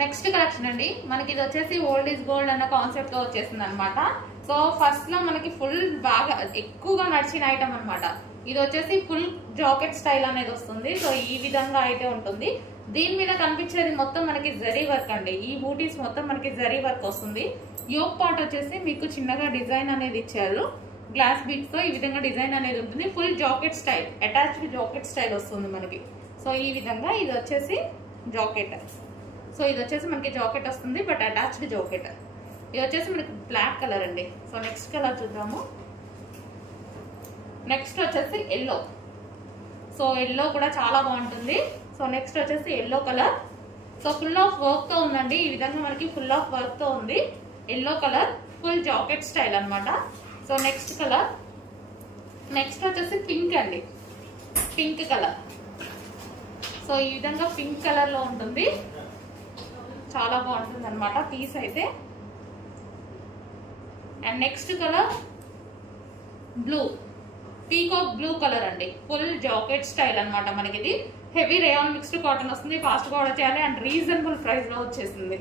Next collection అండి, మనకి ఇది వచ్చేసి ఓల్డ్ ఈజ్ గోల్డ్ అన్న కాన్సెప్ట్ తో వచ్చేసింది అనమాట. సో ఫస్ట్ లో మనకి ఫుల్ బాగా ఎక్కువగా నడిచిన ఐటమ్ అనమాట. ఇది వచ్చేసి ఫుల్ జాకెట్ స్టైల్ అనేది వస్తుంది. సో ఈ విధంగా అయితే ఉంటుంది. దీని మీద కనిపించేది మొత్తం మనకి జరీ వర్క్ అండి. ఈ బూటీస్ మొత్తం మనకి జరీ వర్క్ వస్తుంది. యోక్ పార్ట్ వచ్చేసి మీకు చిన్నగా డిజైన్ అనేది ఇచ్చారు. గ్లాస్ బీట్స్ తో ఈ విధంగా డిజైన్ అనేది ఉంటుంది. Full jacket style, attached jacket style వస్తుంది మనకి. సో ఈ విధంగా ఇది వచ్చేసి జాకెట్. సో ఇది వచ్చేసి మనకి జాకెట్ వస్తుంది, బట్ అటాచ్డ్ జాకెట్. ఇది వచ్చేసి మనకి బ్లాక్ కలర్ అండి. సో నెక్స్ట్ కలర్ చూద్దాము. నెక్స్ట్ వచ్చేసి ఎల్లో. సో ఎల్లో కూడా చాలా బాగుంటుంది. సో నెక్స్ట్ వచ్చేసి yellow colour. So full of work తో ఉందండి. ఈ విధంగా మనకి ఫుల్ ఆఫ్ వర్క్ తో ఉంది. Yellow colour full jacket style అనమాట. So next colour. నెక్స్ట్ వచ్చేసి పింక్ అండి, పింక్ కలర్. సో ఈ విధంగా పింక్ కలర్ లో ఉంటుంది. చాలా బాగుంటుంది అనమాట పీస్ అయితే. And next colour blue, peacock blue colour అండి. ఫుల్ జాకెట్ స్టైల్ అనమాట మనకి. ఇది హెవీ రేయాన్ మిక్స్డ్ కాటన్ వస్తుంది. ఫాస్ట్ గా ఆర్డర్ చేయాలి అండ్ రీజనబుల్ ప్రైస్ లో వచ్చేసింది.